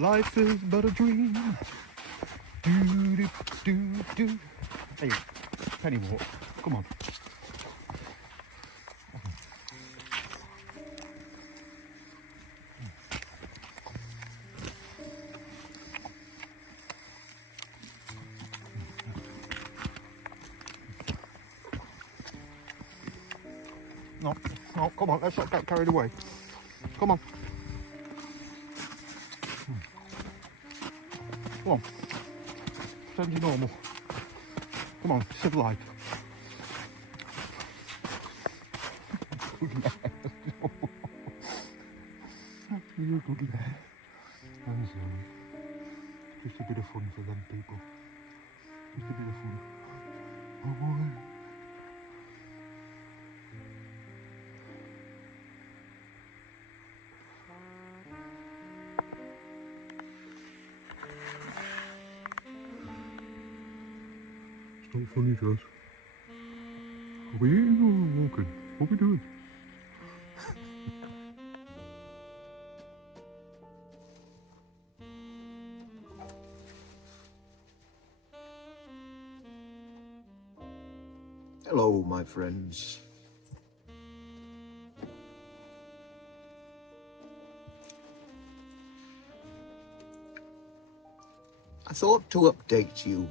Life is but a dream. Do do do do. Hey, penny walk. Come on. No, no, come on, let's not get carried away. Come on. Come on. Send you normal. Come on, civilized. Good lad. You're a good lad. I'm sorry. Just a bit of fun for them people. Just a bit of fun. Oh boy. It's not funny, Joss. Are we eating or walking? What are we doing? Hello, my friends. I thought to update you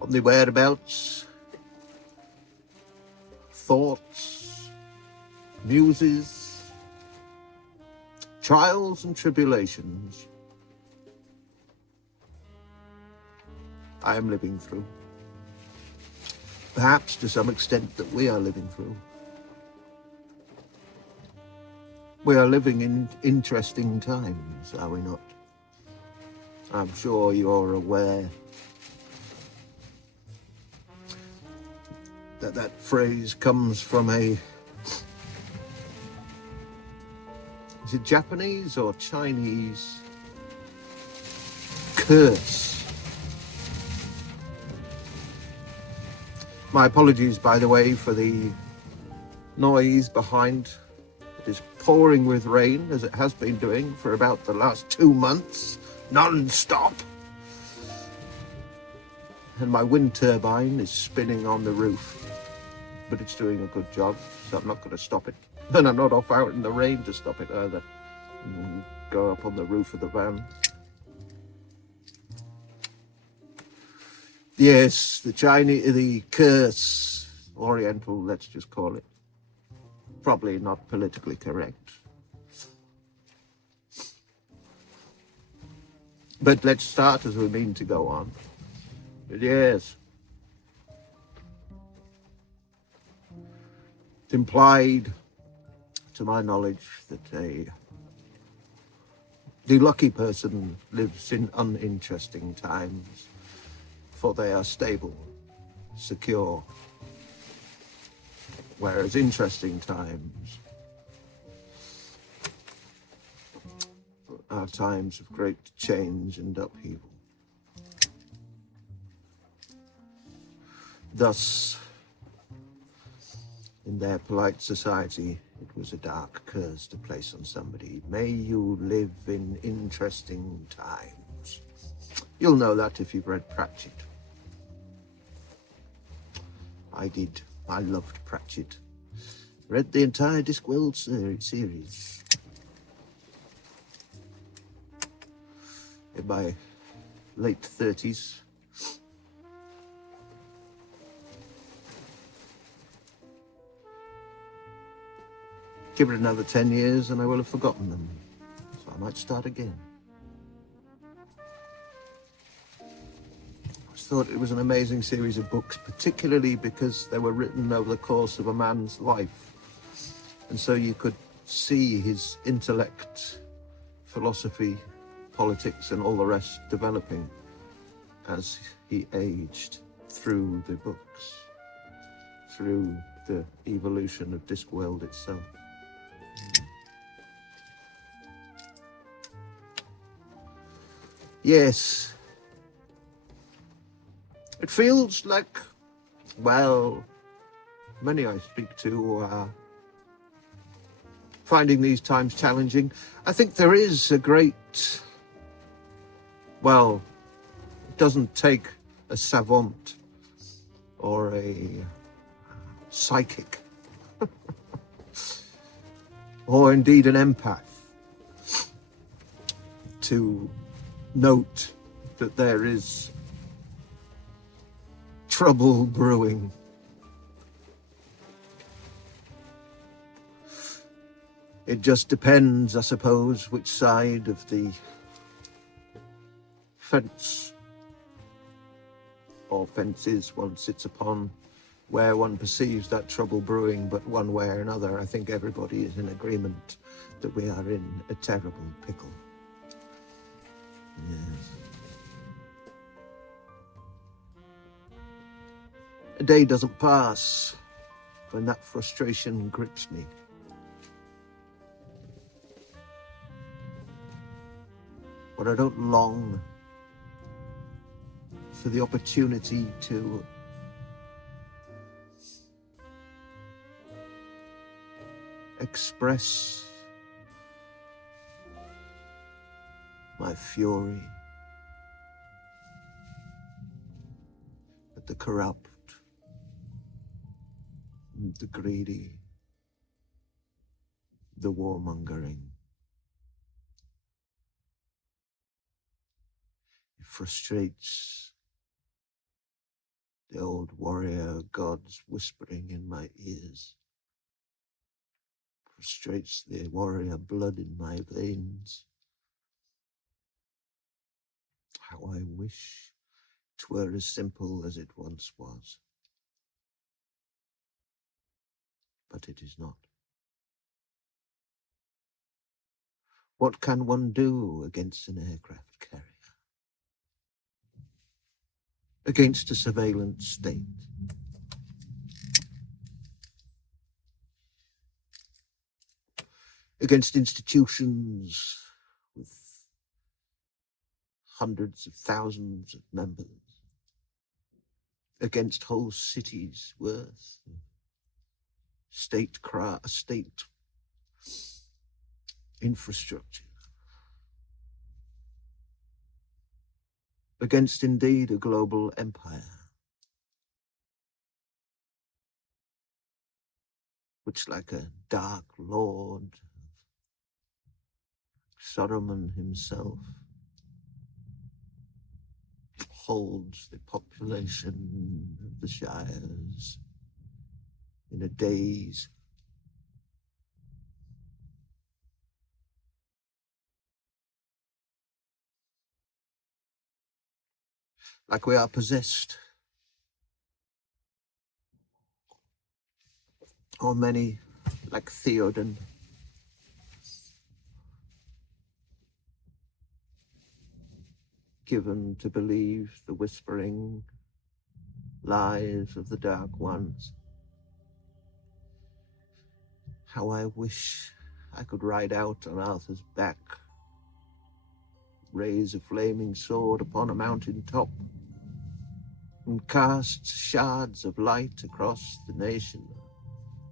on the whereabouts, thoughts, muses, trials and tribulations I am living through. Perhaps to some extent that we are living through. We are living in interesting times, are we not? I'm sure you're aware that that phrase comes from is it Japanese or Chinese curse? My apologies, by the way, for the noise behind. It is pouring with rain, as it has been doing for about the last 2 months, non-stop. And my wind turbine is spinning on the roof, but it's doing a good job, so I'm not going to stop it. And I'm not off out in the rain to stop it either. Go up on the roof of the van. Yes, the curse, Oriental, let's just call it. Probably not politically correct. But let's start as we mean to go on. But yes, it's implied, to my knowledge, that the lucky person lives in uninteresting times, for they are stable, secure, whereas interesting times are times of great change and upheaval. Thus, in their polite society, it was a dark curse to place on somebody. May you live in interesting times. You'll know that if you've read Pratchett. I did. I loved Pratchett. Read the entire Discworld series. In my late 30s. Give it another 10 years and I will have forgotten them. So I might start again. I thought it was an amazing series of books, particularly because they were written over the course of a man's life. And so you could see his intellect, philosophy, politics, and all the rest developing as he aged through the books, through the evolution of Discworld itself. Yes. It feels like, well, many I speak to are finding these times challenging. I think there is a great, well, it doesn't take a savant or a psychic or indeed an empath to note that there is trouble brewing. It just depends, I suppose, which side of the fence or fences one sits upon, where one perceives that trouble brewing, but one way or another, I think everybody is in agreement that we are in a terrible pickle. Yes. A day doesn't pass when that frustration grips me. But I don't long for the opportunity to express my fury at the corrupt, the greedy, the warmongering. It frustrates the old warrior gods whispering in my ears. Frustrates the warrior blood in my veins. How I wish 'twere as simple as it once was. But it is not. What can one do against an aircraft carrier? Against a surveillance state? Against institutions with hundreds of thousands of members? Against whole cities' worth of state infrastructure? Against indeed a global empire, which like a dark lord, Saruman himself, holds the population of the Shires in a daze. Like we are possessed. Or many, like Theoden, given to believe the whispering lies of the Dark Ones. How I wish I could ride out on Arthur's back, raise a flaming sword upon a mountain top, and cast shards of light across the nation,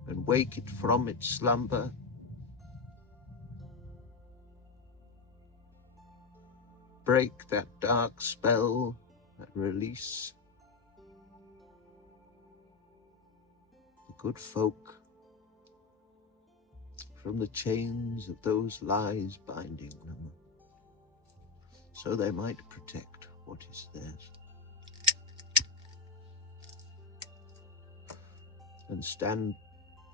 and wake it from its slumber. Break that dark spell and release the good folk from the chains of those lies binding them, so they might protect what is theirs, and stand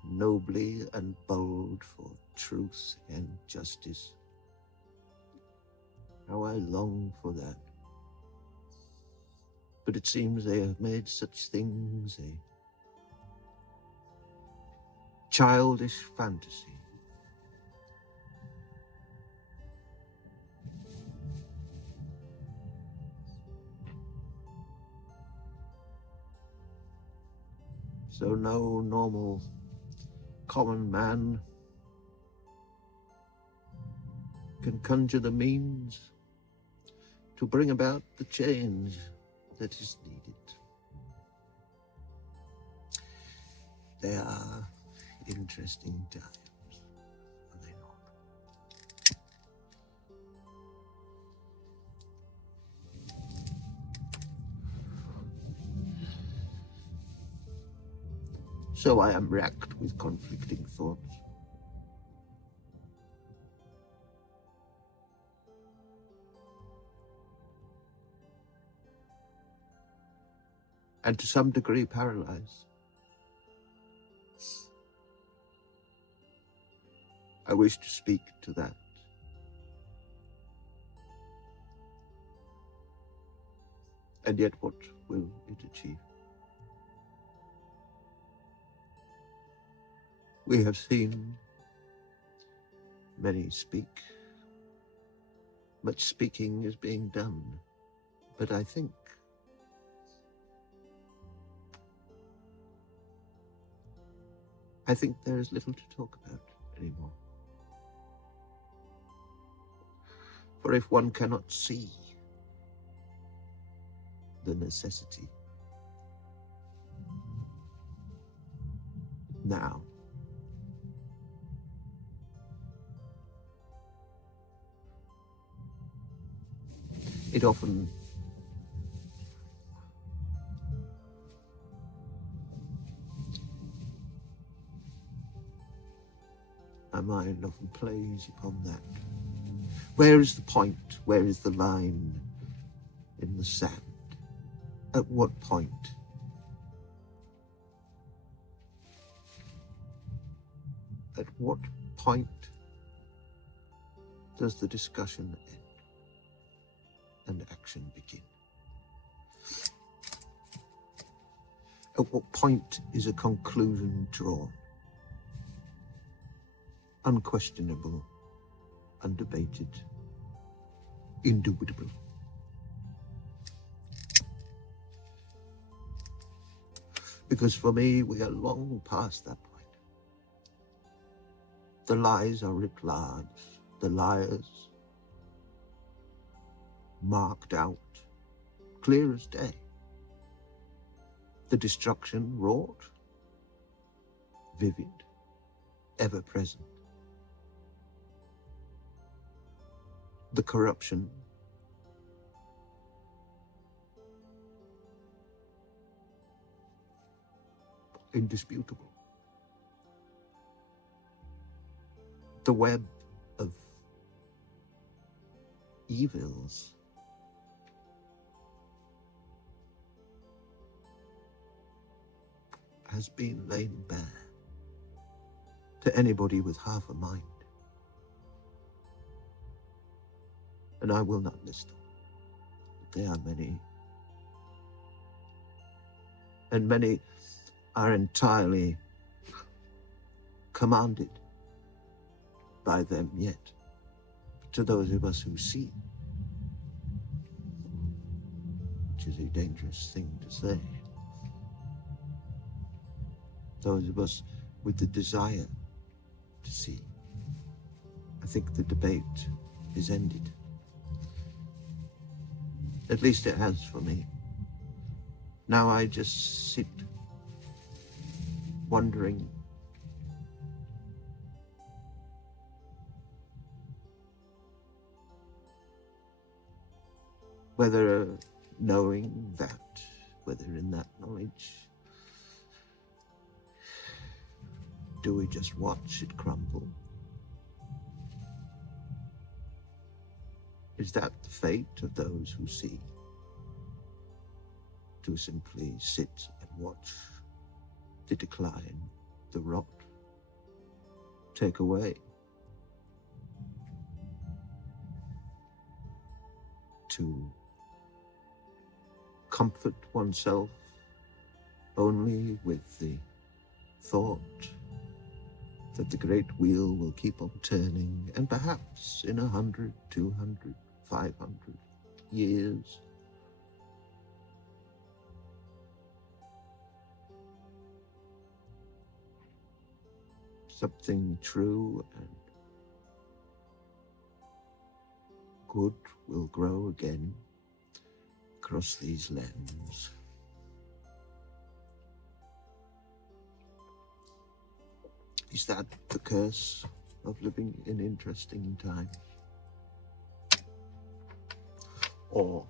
nobly and bold for truth and justice. How I long for that. But it seems they have made such things a childish fantasy. So no normal common man can conjure the means to bring about the change that is needed. They are interesting times. So I am racked with conflicting thoughts. And to some degree paralyzed. I wish to speak to that. And yet what will it achieve? We have seen many speak. Much speaking is being done. But I think there is little to talk about anymore. For if one cannot see the necessity now, it often my mind often plays upon that. Where is the point? Where is the line in the sand? At what point? At what point does the discussion end and action begin? At what point is a conclusion drawn? Unquestionable, undebated, indubitable. Because for me, we are long past that point. The lies are writ large, the liars marked out, clear as day. The destruction wrought, vivid, ever present. The corruption indisputable. The web of evils has been laid bare to anybody with half a mind. And I will not list them. There are many. And many are entirely commanded by them yet. To those of us who see, which is a dangerous thing to say, those of us with the desire to see, I think the debate is ended. At least it has for me. Now I just sit wondering whether knowing that, whether in that knowledge, do we just watch it crumble? Is that the fate of those who see? To simply sit and watch the decline, the rot, take away? To comfort oneself only with the thought that the great wheel will keep on turning, and perhaps in 100, 200, 500 years, something true and good will grow again across these lands. Is that the curse of living in interesting times? Or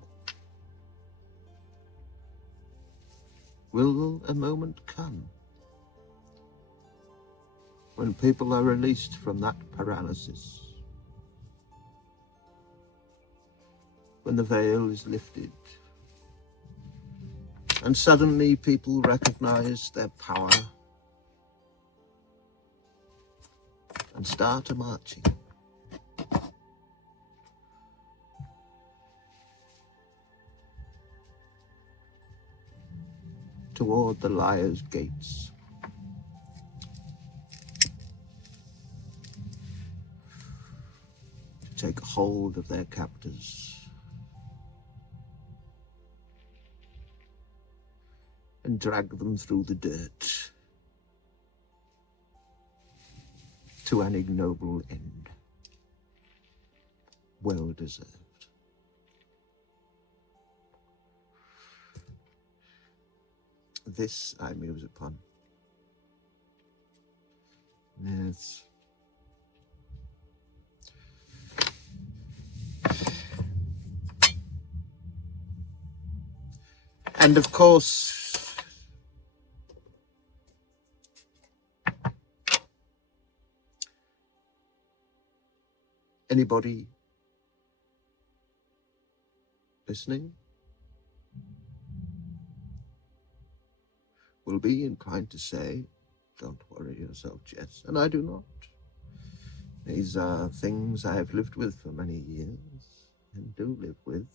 will a moment come when people are released from that paralysis, when the veil is lifted, and suddenly people recognize their power and start marching toward the liar's gates. To take hold of their captors and drag them through the dirt to an ignoble end, well deserved. This I muse upon. Yes. And of course, anybody listening will be inclined to say, don't worry yourself, Jess. And I do not. These are things I have lived with for many years and do live with.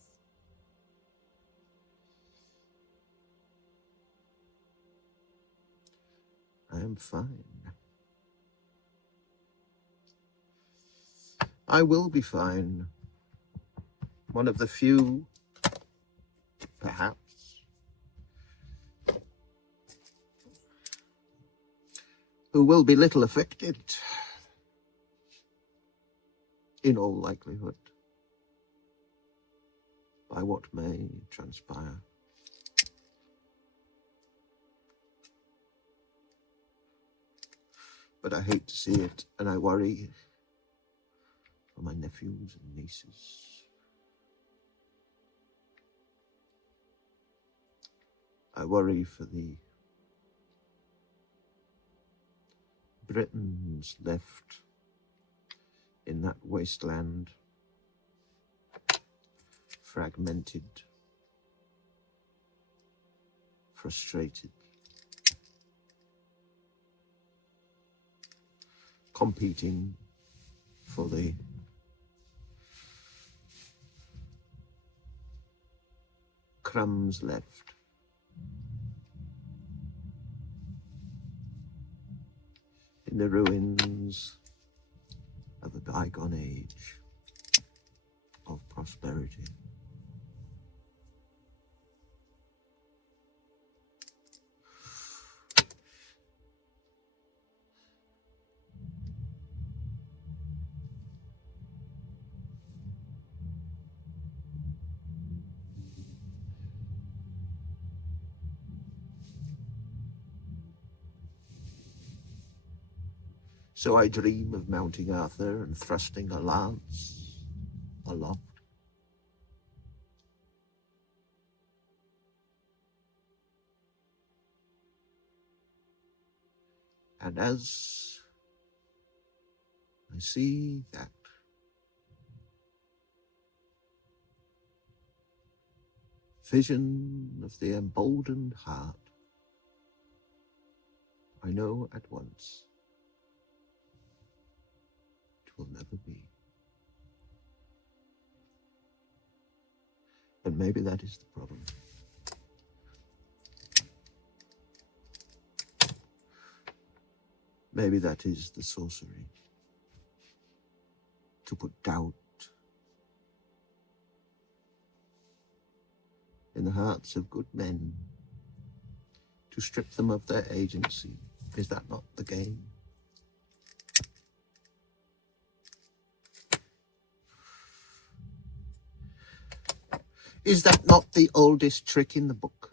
I am fine. I will be fine. One of the few, perhaps, who will be little affected, in all likelihood, by what may transpire. But I hate to see it, and I worry for my nephews and nieces. I worry for the Britons left in that wasteland, fragmented, frustrated, competing for the crumbs left. In the ruins of a bygone age of prosperity. So I dream of mounting Arthur and thrusting a lance aloft. And as I see that vision of the emboldened heart, I know at once it will never be. And maybe that is the problem. Maybe that is the sorcery. To put doubt in the hearts of good men, to strip them of their agency. Is that not the game? Is that not the oldest trick in the book?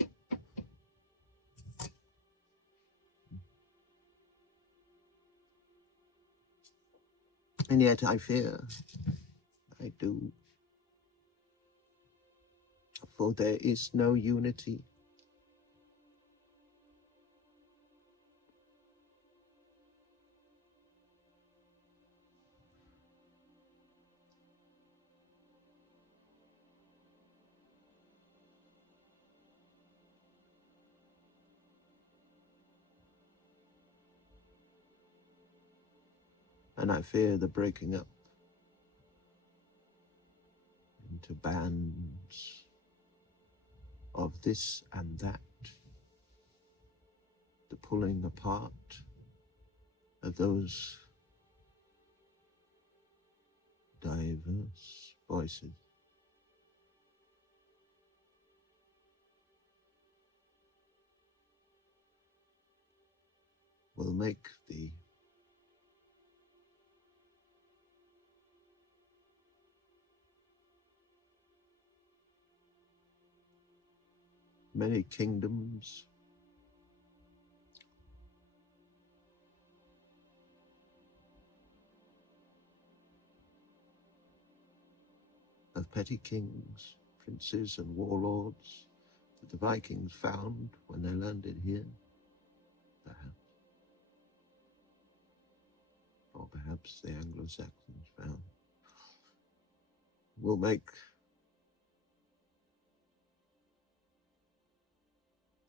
And yet I fear, I do, for there is no unity. and I fear the breaking up into bands of this and that, the pulling apart of those diverse voices. Will make the many kingdoms of petty kings, princes and warlords that the Vikings found when they landed here, perhaps, or perhaps the Anglo-Saxons found, will make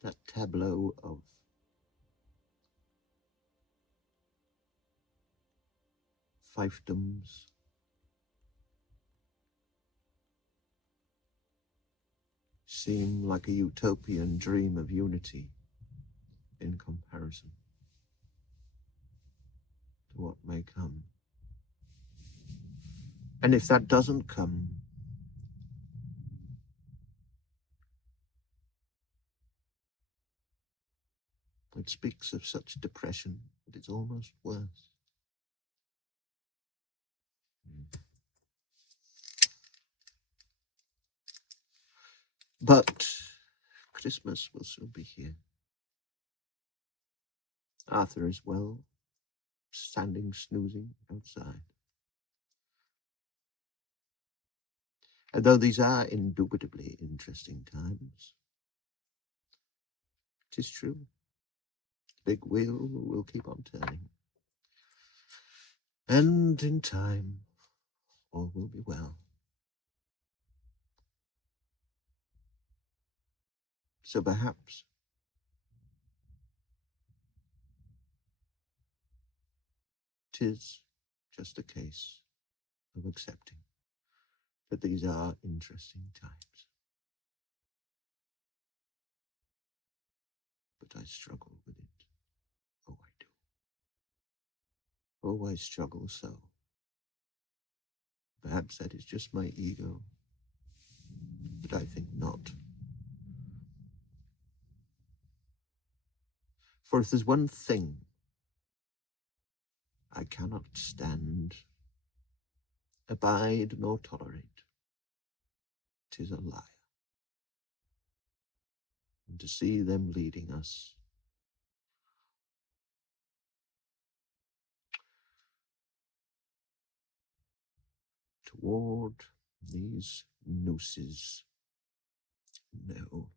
that tableau of fiefdoms seem like a utopian dream of unity in comparison to what may come. And if that doesn't come, it speaks of such depression that it's almost worse. But Christmas will soon be here. Arthur is well, standing snoozing outside. And though these are indubitably interesting times, it is true, the big wheel will keep on turning. And in time, all will be well. So perhaps tis just a case of accepting that these are interesting times. But I struggle with it. Oh, I do. Oh, I struggle so. Perhaps that is just my ego, but I think not. For if there's one thing I cannot stand, abide, nor tolerate, 'tis a liar. And to see them leading us toward these nooses, no,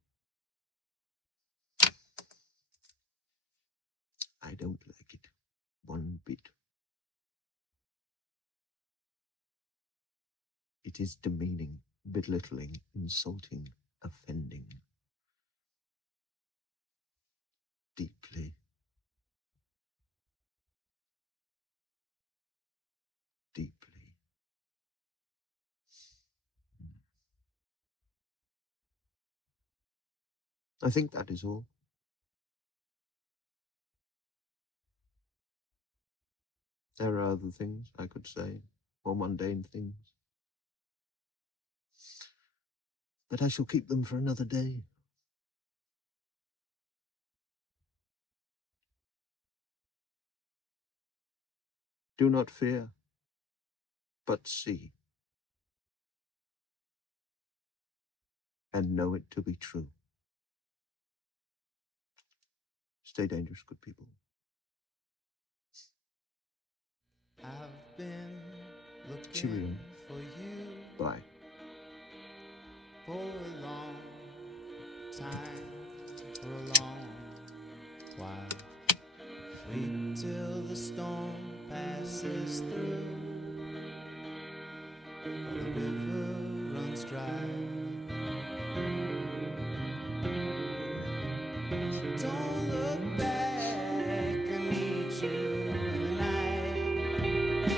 I don't like it one bit. It is demeaning, belittling, insulting, offending. Deeply, deeply. I think that is all. There are other things I could say, more mundane things. But I shall keep them for another day. Do not fear, but see, and know it to be true. Stay dangerous, good people. I've been looking Cheerio. for you Bye. for a long time, for a long while. Wait till the storm passes through, while the river runs dry. Don't look back, I need you tonight.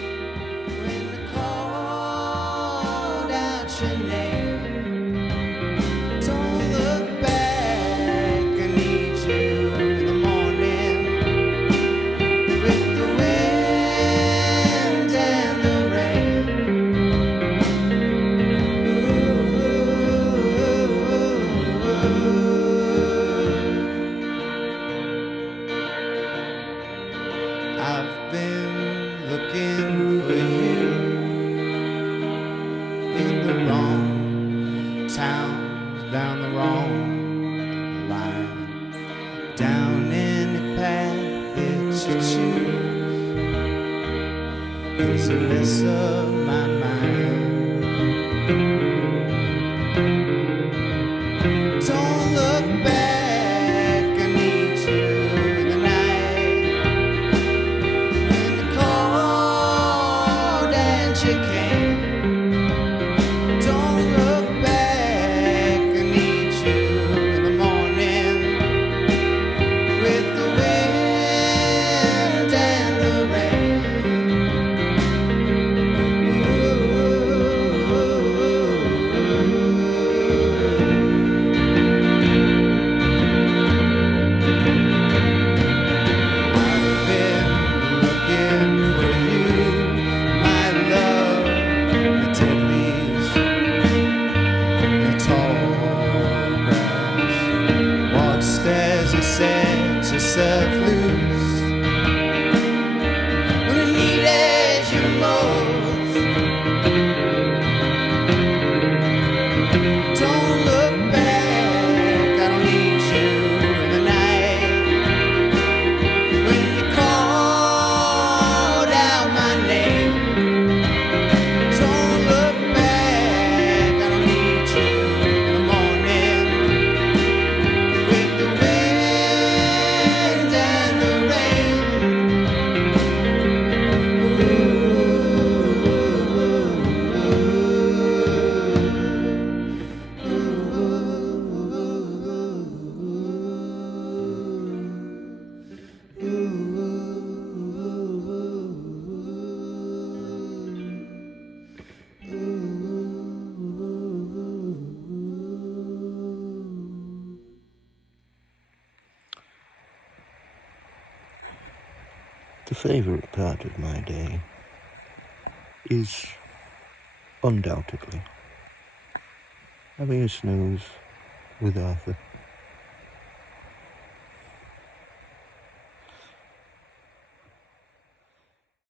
your name. Don't look back, I need you in the morning with the wind and the rain. I've been looking for you in the wrong towns, down the wrong line, down any path that you choose, 'cause you mess up my mind. Don't look back, I need you in the night when the cold and you came. Don't look back, I need you in the morning with the wind and the rain. I've been looking for you, my love, the dead leaves, the tall grass. Watched as you set yourself loose when I needed you most. Don't look back, I don't need you in the night when you called out my name. Don't look back, I don't need you in the morning with the wind and the rain. The favourite part of my day is undoubtedly having a snooze with Arthur.